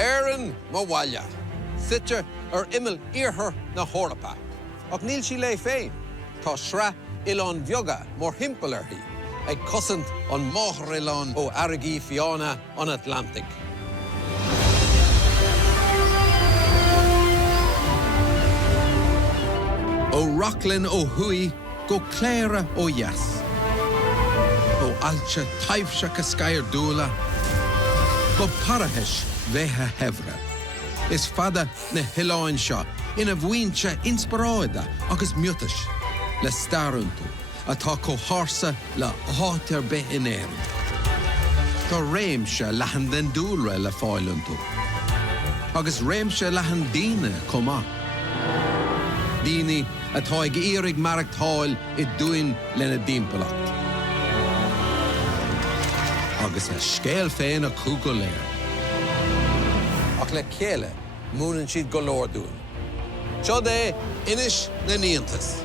Éireann má bhaile, suite imil iarthar na hórappa. Ach níl sí lé féin, tá sra Oileáin bheoga mór himpeall arthaí, ag cosint an máthar Oileáin ó airgí fiána an Atlantic. Ó Rocklin ó Hui go cléire ó Yes. Ó Alcha taimhse cascair dúla, go parathis bheithe hevra. Is fada na hoileáin seo ina bhhainte inspiráide agus mutas le stairúntú atá có hársa le átar be in éireann. Tá réimse leathan den dúlra le fáilúntú, agus réimse leathan daoine comá. Daoine atá ag iarraidh maireachtáil I dúin lena dtimpeallacht. Agus a scéal féin a cúca léir. Ach le céile, múnan siad go leor dúin. Seo é inis na nIontas.